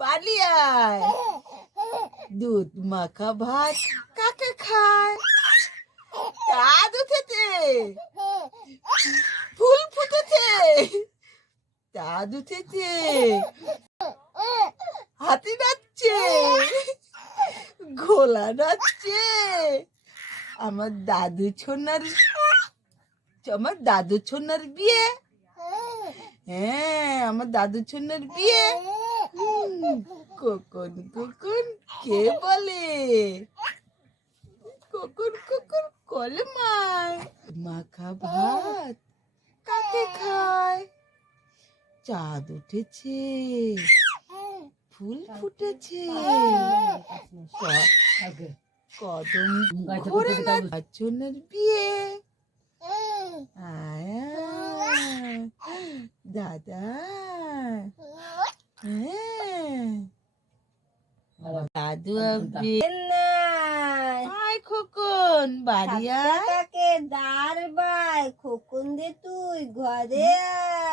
বালি আয়, দুধ মাখা ভাত কাকে খায়? চাঁদ উঠেছে, ফুল ফুটেছে, চাঁদ উঠেছে, হাতি নাচছে, ঘোলা নাচছে, আমার দাদু ছোনার বিয়ে। হ্যাঁ, আমার দাদু ছোনার বিয়ে। কখন কখন কে বলে? কখন কখন কলমায় মাখা ভাত কাকে খায়? চাঁদ উঠেছে, ফুল ফুটেছে, কদম ঘোরে নাচনের বিয়ে। আয় দাদা, হ্যাঁ দাদু আবি আয় খোকন বাড়ি আয়। দাঁড় বাই খোকন দে তুই ঘরে আয়।